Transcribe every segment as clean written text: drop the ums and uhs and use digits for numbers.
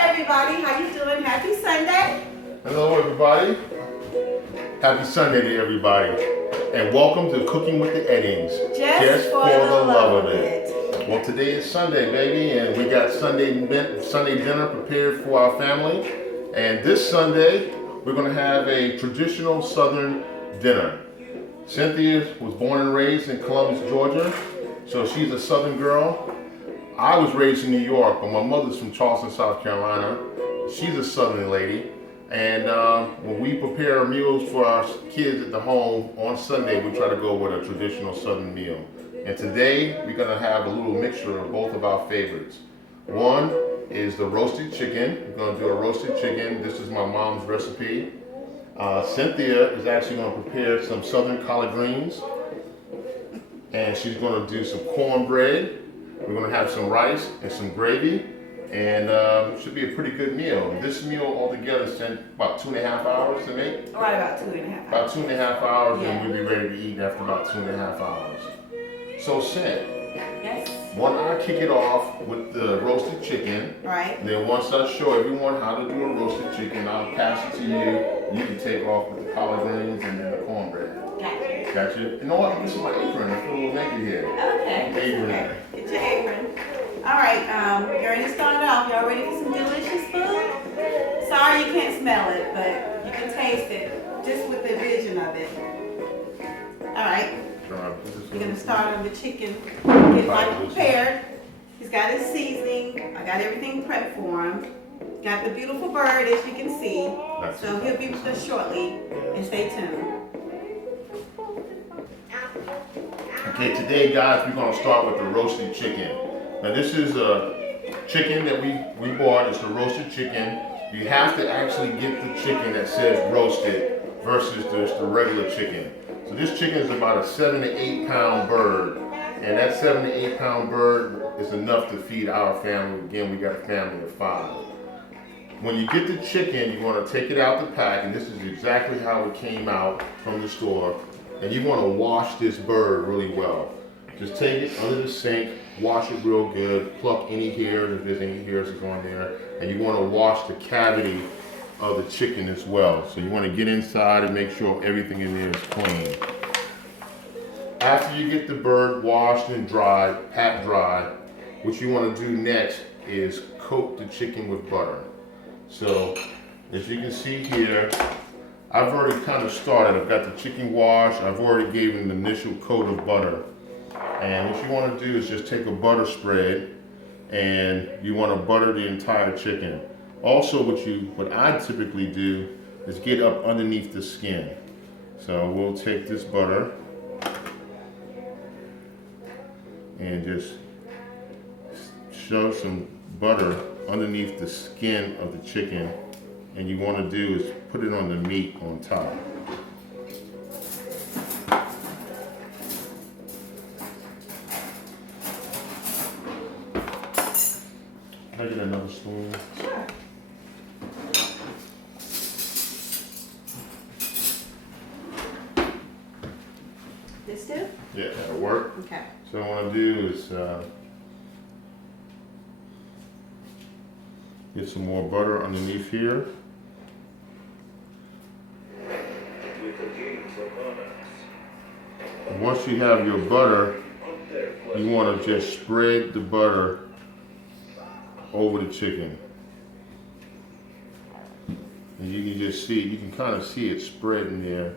Everybody, how you doing? Happy Sunday. Hello everybody. Happy Sunday to everybody. And welcome to Cooking with the Eddings. Just for the love of it. Well, today is Sunday, baby, and we got Sunday dinner prepared for our family. And this Sunday, we're going to have a traditional Southern dinner. Cynthia was born and raised in Columbus, Georgia, so she's a Southern girl. I was raised in New York, but my mother's from Charleston, South Carolina. She's a Southern lady. And when we prepare meals for our kids at the home on Sunday, we try to go with a traditional Southern meal. And today, we're gonna have a little mixture of both of our favorites. One is the roasted chicken. We're gonna do a roasted chicken. This is my mom's recipe. Cynthia is actually gonna prepare some Southern collard greens. And she's gonna do some cornbread. We're gonna have some rice and some gravy, and should be a pretty good meal. This meal altogether spent about 2.5 hours to make. Right, about 2.5 hours. About 2.5 hours, Yeah. and we'll be ready to eat after about 2.5 hours. So, Cyn, Yes. why don't I kick it off with the roasted chicken? Right. And then once I show everyone how to do a roasted chicken, I'll pass it to you. You can take off with the collard greens and then the cornbread. Gotcha. Gotcha? You know what? This is my apron. I feel a little naked here. Okay. Apron. Okay. Get your apron. All right. You're ready to start it off. Y'all ready for some delicious food? Sorry you can't smell it, but you can taste it just with the vision of it. All right. We're gonna start on the chicken. Get Mike prepared. He's got his seasoning. I got everything prepped for him. Got the beautiful bird, as you can see. So he'll be with us shortly. And stay tuned. Okay, today guys, we're gonna start with the roasted chicken. Now this is a chicken that we bought, it's the roasted chicken. You have to actually get the chicken that says roasted versus just the regular chicken. So this chicken is about a 7 to 8 pound bird. And that 7 to 8 pound bird is enough to feed our family. Again, we got a family of 5. When you get the chicken, you wanna take it out the pack, and this is exactly how it came out from the store. And you want to wash this bird really well. Just take it under the sink, wash it real good, pluck any hairs if there's any hairs that's on there, and you want to wash the cavity of the chicken as well. So you want to get inside and make sure everything in there is clean. After you get the bird washed and dried, pat dry, what you want to do next is coat the chicken with butter. So as you can see here, I've already kind of started. I've got the chicken washed. I've already given an initial coat of butter. And what you want to do is just take a butter spread and you want to butter the entire chicken. Also, what I typically do is get up underneath the skin. So we'll take this butter and just shove some butter underneath the skin of the chicken. And you want to do is put it on the meat on top. Can I get another spoon? Sure. This too? Yeah, that'll work. Okay. So what I want to do is get some more butter underneath here. And once you have your butter, you want to just spread the butter over the chicken. And you can just see, you can kind of see it spreading there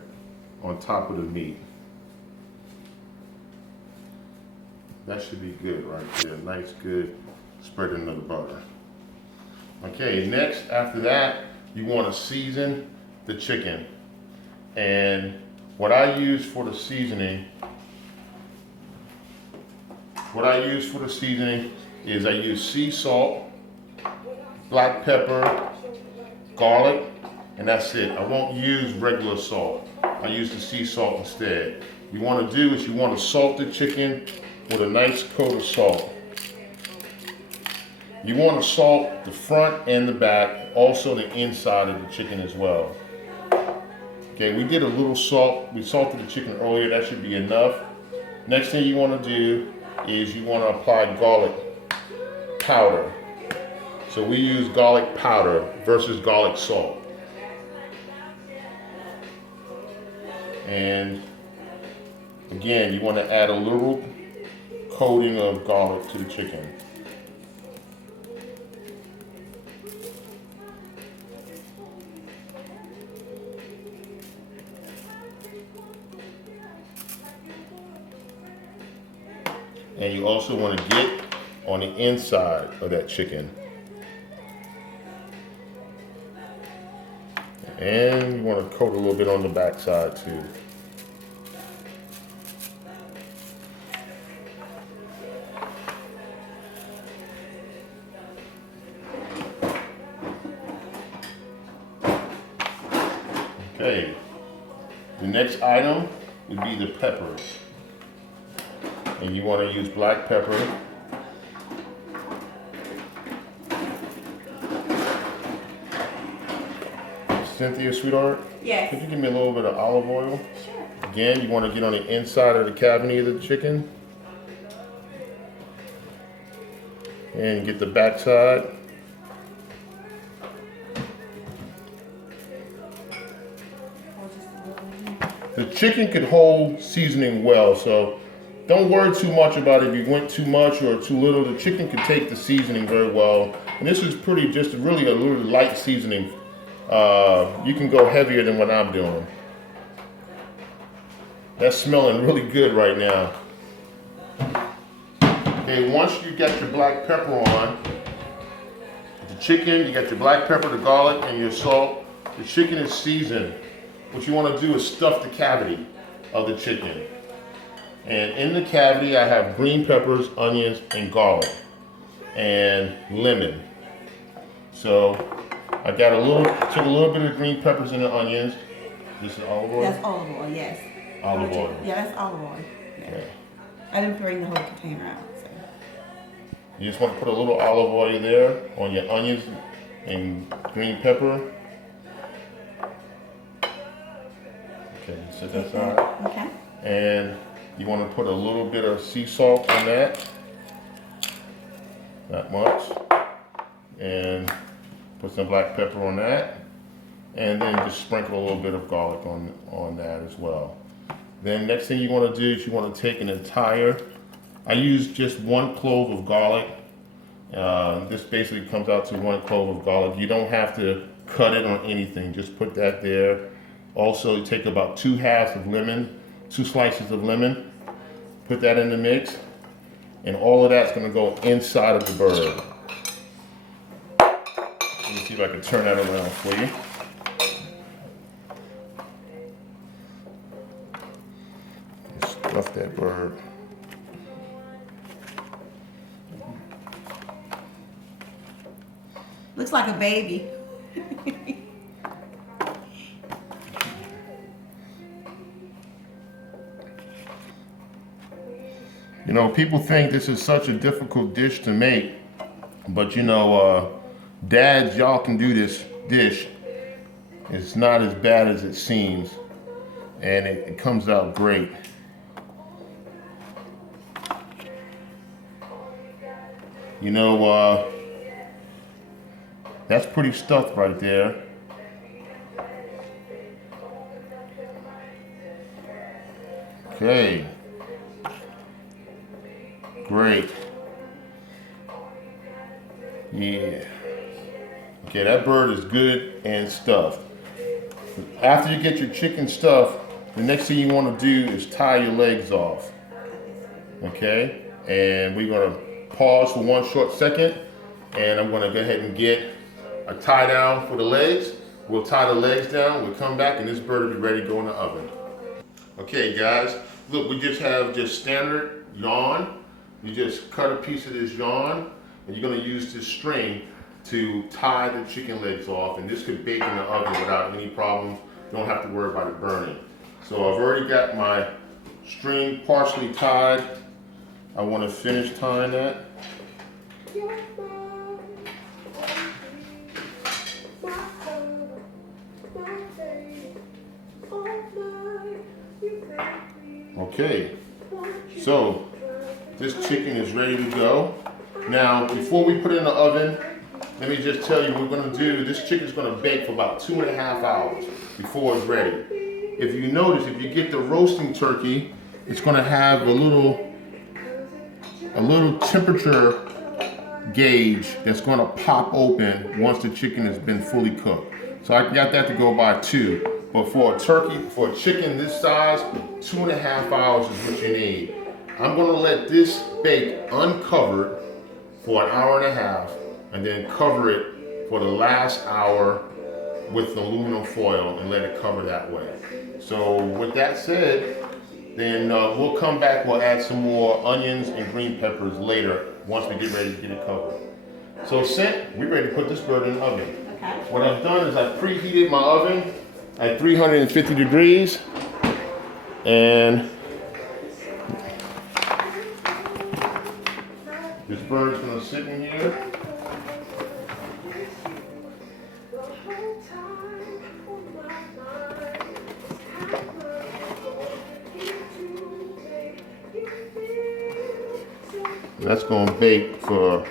on top of the meat. That should be good right there. Nice, good spreading of the butter. Okay, next, after that, you want to season the chicken. And what I use for the seasoning, is I use sea salt, black pepper, garlic, and that's it. I won't use regular salt. I use the sea salt instead. You want to do is you want to salt the chicken with a nice coat of salt. You want to salt the front and the back, also the inside of the chicken as well. Okay, we did a little salt. We salted the chicken earlier. That should be enough. Next thing you want to do is you want to apply garlic powder. So we use garlic powder versus garlic salt. And again, you want to add a little coating of garlic to the chicken. And you also want to get on the inside of that chicken. And you want to coat a little bit on the back side too. Okay, the next item would be the peppers. And you want to use black pepper. Cynthia, sweetheart? Yes. Could you give me a little bit of olive oil? Sure. Again, you want to get on the inside of the cavity of the chicken. And get the back side. The chicken could hold seasoning well, so don't worry too much about if you went too much or too little. The chicken could take the seasoning very well. And this is just really a little light seasoning. You can go heavier than what I'm doing. That's smelling really good right now. Okay, once you get your black pepper on, the chicken, you got your black pepper, the garlic, and your salt. The chicken is seasoned. What you want to do is stuff the cavity of the chicken. And in the cavity, I have green peppers, onions, and garlic, and lemon. So I got took a little bit of green peppers and the onions. This is olive oil? That's olive oil, yes. Olive oil. Yeah, that's olive oil. Yeah. Okay. I didn't bring the whole container out. So. You just want to put a little olive oil there on your onions and green pepper. Okay, set that aside. Okay. And you want to put a little bit of sea salt on that. Not much. And put some black pepper on that. And then just sprinkle a little bit of garlic on that as well. Then next thing you want to do is you want to take an entire, I use just 1 clove of garlic. This basically comes out to 1 clove of garlic. You don't have to cut it on anything, just put that there. Also, you take about 2 halves of lemon, 2 slices of lemon, put that in the mix, and all of that's gonna go inside of the bird. Let me see if I can turn that around for you. Stuff that bird. Looks like a baby. You know, people think this is such a difficult dish to make, but you know, dads, y'all can do this dish. It's not as bad as it seems, and it comes out great. You know, that's pretty stuffed right there. Okay. Great. Yeah. Okay, that bird is good and stuffed. After you get your chicken stuffed, the next thing you want to do is tie your legs off. Okay? And we're going to pause for 1 short second, and I'm going to go ahead and get a tie down for the legs. We'll tie the legs down, we'll come back, and this bird will be ready to go in the oven. Okay, guys, look, we just have standard yarn. You just cut a piece of this yarn, and you're going to use this string to tie the chicken legs off, and this could bake in the oven without any problems. You don't have to worry about it burning. So I've already got my string partially tied. I want to finish tying that. Okay, so this chicken is ready to go. Now, before we put it in the oven, let me just tell you, this chicken's gonna bake for about 2.5 hours before it's ready. If you notice, if you get the roasting turkey, it's gonna have a little temperature gauge that's gonna pop open once the chicken has been fully cooked. So I got that to go by 2. But for a chicken this size, 2.5 hours is what you need. I'm gonna let this bake uncovered for 1.5 hours and then cover it for the last hour with aluminum foil and let it cover that way. So with that said, then we'll come back, we'll add some more onions and green peppers later once we get ready to get it covered. So we're ready to put this bird in the oven. Okay. What I've done is I've preheated my oven at 350 degrees, and this bird's gonna sit in here. And that's gonna bake for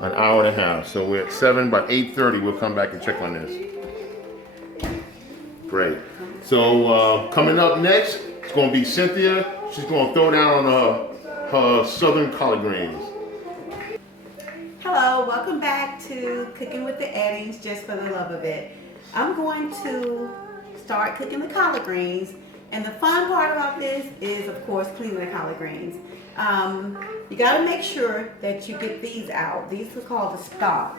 1.5 hours. So we're at 7, by 8:30 we'll come back and check on this. Great. So coming up next, it's gonna be Cynthia. She's gonna throw down on her southern collard greens. Hello, welcome back to Cooking with the Eddings, Just for the Love of It. I'm going to start cooking the collard greens, and the fun part about this is, of course, cleaning the collard greens. You got to make sure that you get these out. These are called the stalk.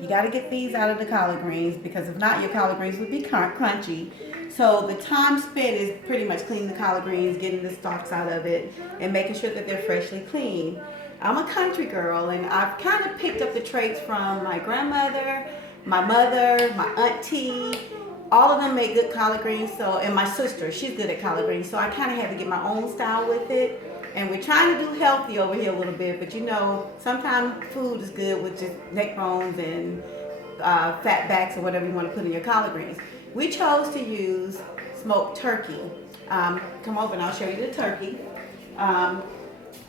You got to get these out of the collard greens, because if not, your collard greens would be crunchy. So the time spent is pretty much cleaning the collard greens, getting the stalks out of it, and making sure that they're freshly clean. I'm a country girl, and I've kind of picked up the traits from my grandmother, my mother, my auntie. All of them make good collard greens, and my sister, she's good at collard greens, so I kind of had to get my own style with it. And we're trying to do healthy over here a little bit, but you know, sometimes food is good with just neck bones and fat backs or whatever you want to put in your collard greens. We chose to use smoked turkey. Come over and I'll show you the turkey.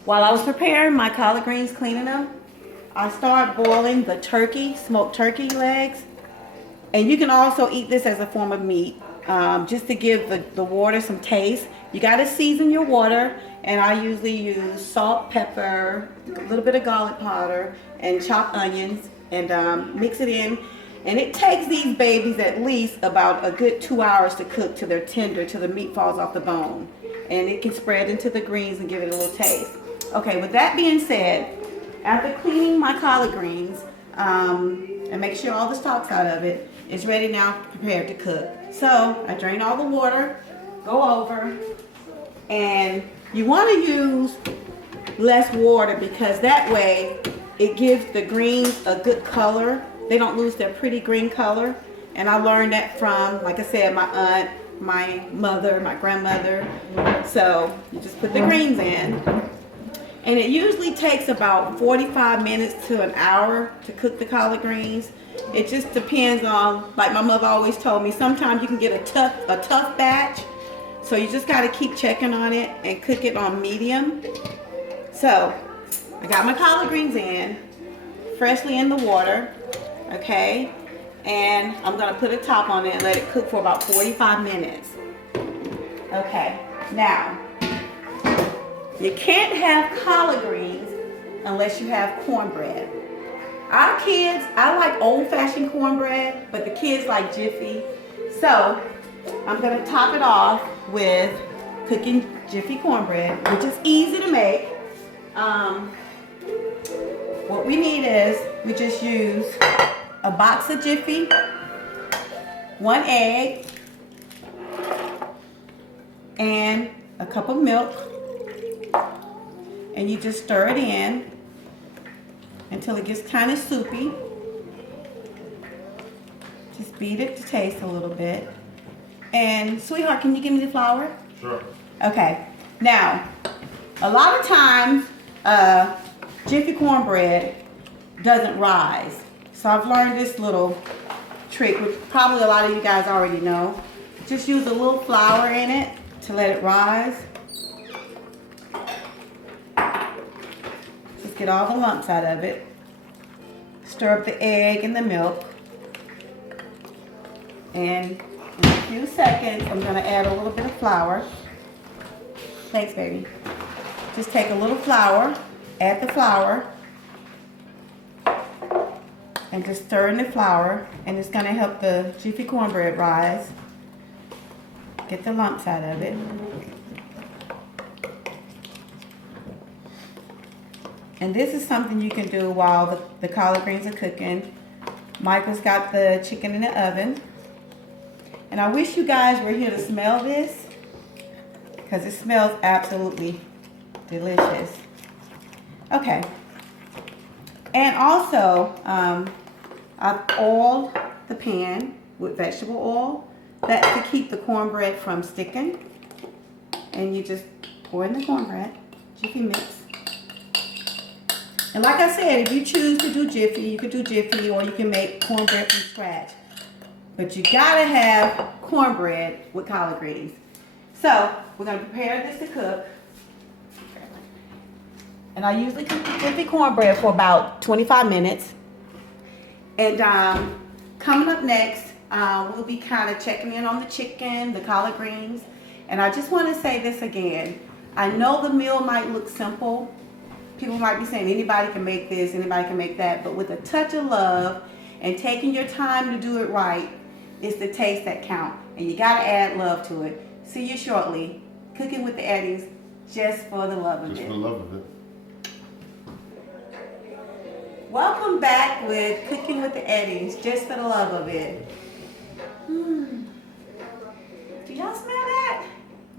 While I was preparing my collard greens, cleaning them, I started boiling the turkey, smoked turkey legs. And you can also eat this as a form of meat, just to give the water some taste. You got to season your water, and I usually use salt, pepper, a little bit of garlic powder, and chopped onions, and mix it in. And it takes these babies at least about a good 2 hours to cook till they're tender, till the meat falls off the bone. And it can spread into the greens and give it a little taste. Okay, with that being said, after cleaning my collard greens, and make sure all the stalks out of it, it's ready now, prepared to cook. So I drain all the water, go over, and you want to use less water, because that way it gives the greens a good color. They don't lose their pretty green color. And I learned that from, like I said, my aunt, my mother, my grandmother. So you just put the greens in. And it usually takes about 45 minutes to an hour to cook the collard greens. It just depends on, like my mother always told me, sometimes you can get a tough batch. So you just got to keep checking on it and cook it on medium. So I got my collard greens in, freshly in the water, okay? And I'm going to put a top on it and let it cook for about 45 minutes. Okay, now, you can't have collard greens unless you have cornbread. Our kids, I like old-fashioned cornbread, but the kids like Jiffy. So I'm going to top it off with cooking Jiffy cornbread, which is easy to make. What we need is, we just use a box of Jiffy, 1 egg, and a cup of milk. And you just stir it in until it gets kind of soupy. Just beat it to taste a little bit. And sweetheart, can you give me the flour? Sure. Okay. Now, a lot of times, Jiffy cornbread doesn't rise. So I've learned this little trick, which probably a lot of you guys already know. Just use a little flour in it to let it rise. get all the lumps out of it. Stir up the egg and the milk. And in a few seconds, I'm gonna add a little bit of flour. Thanks, baby. Just take a little flour, add the flour, and just stir in the flour, and it's gonna help the Jiffy cornbread rise. Get the lumps out of it. And this is something you can do while the collard greens are cooking. Michael's got the chicken in the oven. And I wish you guys were here to smell this, because it smells absolutely delicious. Okay. And also, I've oiled the pan with vegetable oil. That's to keep the cornbread from sticking. And you just pour in the cornbread, Jiffy mix. And like I said, if you choose to do Jiffy, you could do Jiffy, or you can make cornbread from scratch. But you gotta have cornbread with collard greens. So we're gonna prepare this to cook. And I usually cook the Jiffy cornbread for about 25 minutes. And coming up next, we'll be kind of checking in on the chicken, the collard greens. And I just want to say this again. I know the meal might look simple. People might be saying anybody can make this, anybody can make that. But with a touch of love and taking your time to do it right, it's the taste that counts. And you got to add love to it. See you shortly. Cooking with the Eddings, just for the love of it. Just for the love of it. Welcome back with Cooking with the Eddings, just for the love of it. Do y'all smell that?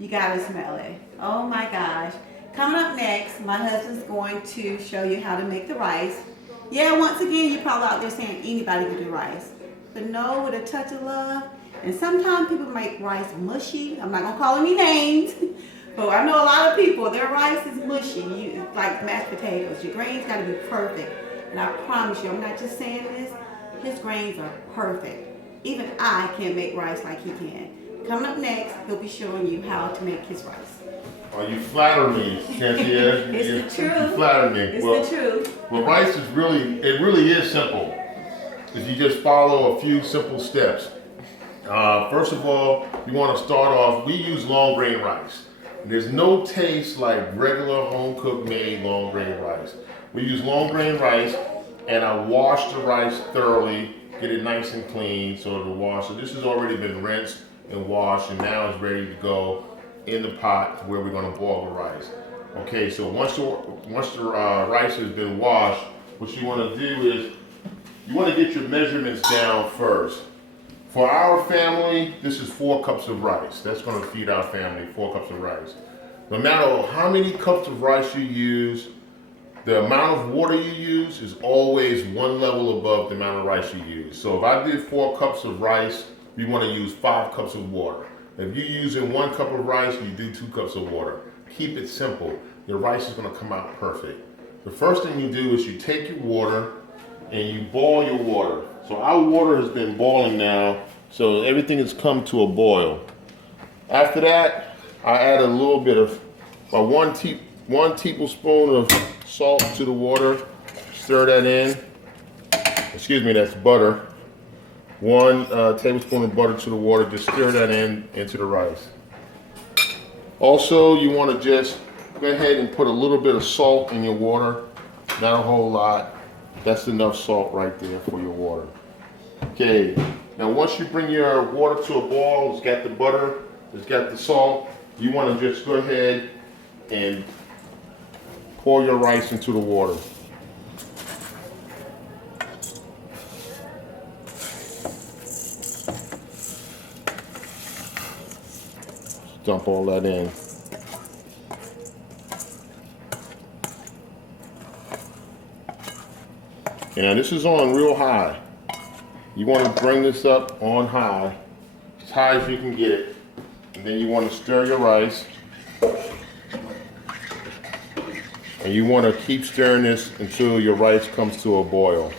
You gotta smell it. Oh my gosh. Coming up next, my husband's going to show you how to make the rice. Yeah, once again, you're probably out there saying anybody can do rice. But no, with a touch of love. And sometimes people make rice mushy. I'm not gonna call any names. But I know a lot of people, their rice is mushy. It's like mashed potatoes. Your grains gotta be perfect. And I promise you, I'm not just saying this, his grains are perfect. Even I can't make rice like he can. Coming up next, he'll be showing you how to make his rice. Oh, you flatter me, Cynthia. It's the truth. You flatter me. It's the truth. Well, rice is really is simple. If you just follow a few simple steps. First of all, you want to start off, we use long grain rice. There's no taste like regular home cooked made long grain rice. We use long grain rice, and I wash the rice thoroughly, get it nice and clean so it'll wash. So this has already been rinsed and washed, and now it's ready to go in the pot where we're going to boil the rice. Okay, so once the rice has been washed, what you want to do is you want to get your measurements down first. For our family, this is 4 cups of rice. That's going to feed our family, 4 cups of rice. No matter how many cups of rice you use, the amount of water you use is always one level above the amount of rice you use. So if I did 4 cups of rice, you want to use 5 cups of water. If you're using 1 cup of rice, you do 2 cups of water. Keep it simple. Your rice is going to come out perfect. The first thing you do is you take your water and you boil your water. So our water has been boiling now, so everything has come to a boil. After that, I add a little bit of, one tablespoon of salt to the water. Stir that in. Excuse me, that's butter. 1 tablespoon of butter to the water. Just stir that into the rice. Also, you want to just go ahead and put a little bit of salt in your water. Not a whole lot. That's enough salt right there for your water. Okay, now once you bring your water to a boil, it's got the butter, it's got the salt, you want to just go ahead and pour your rice into the water. Dump all that in. And this is on real high. You want to bring this up on high, as high as you can get it. And then you want to stir your rice. And you want to keep stirring this until your rice comes to a boil.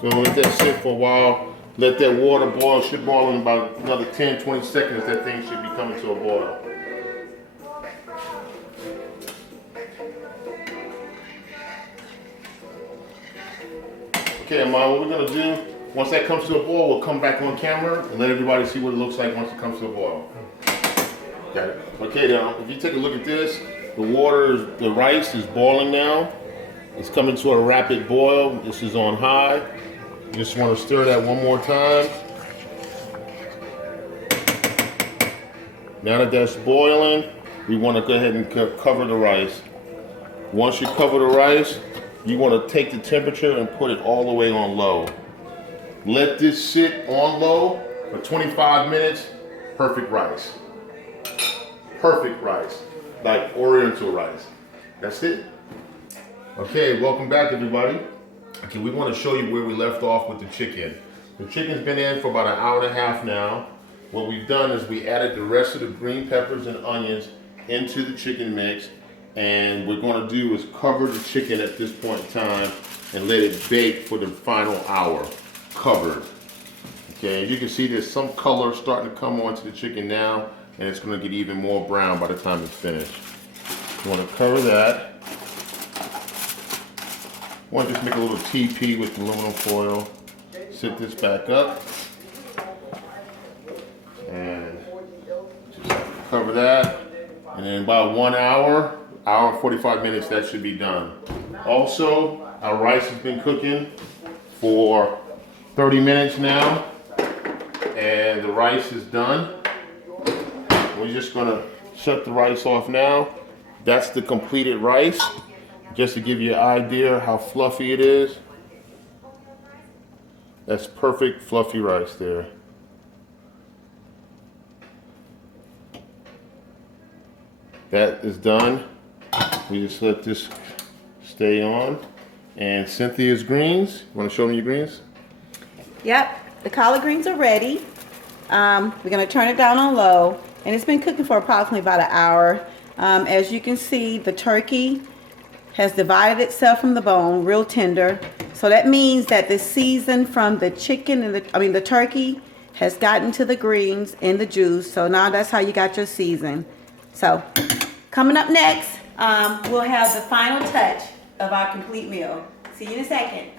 So let that sit for a while. Let that water boil. Should boil in about another 10, 20 seconds. That thing should be coming to a boil. Okay, Mom, what we're gonna do, once that comes to a boil, we'll come back on camera and let everybody see what it looks like once it comes to a boil. Got it. Okay, now, if you take a look at this, the rice is boiling now. It's coming to a rapid boil. This is on high. You just want to stir that one more time. Now that that's boiling, we want to go ahead and cover the rice. Once you cover the rice, you want to take the temperature and put it all the way on low. Let this sit on low for 25 minutes. Perfect rice. Perfect rice. Like Oriental rice. That's it. Okay, welcome back everybody. Okay, we want to show you where we left off with the chicken. The chicken's been in for about an hour and a half now. What we've done is we added the rest of the green peppers and onions into the chicken mix. And what we're going to do is cover the chicken at this point in time and let it bake for the final hour, covered. Okay, as you can see, there's some color starting to come onto the chicken now, and it's going to get even more brown by the time it's finished. You want to cover that. You want to just make a little TP with aluminum foil. Sit this back up. And just cover that. And then about 1 hour, hour and 45 minutes, that should be done. Also, our rice has been cooking for 30 minutes now, and the rice is done. We're just gonna shut the rice off now. That's the completed rice, just to give you an idea how fluffy it is. That's perfect fluffy rice there. That is done. We just let this stay on. And Cynthia's greens. You want to show me your greens? Yep, the collard greens are ready. We're going to turn it down on low. And it's been cooking for approximately about an hour. As you can see, the turkey has divided itself from the bone, real tender. So that means that the season from the chicken and the turkey has gotten to the greens and the juice. So now that's how you got your season. So coming up next, we'll have the final touch of our complete meal. See you in a second.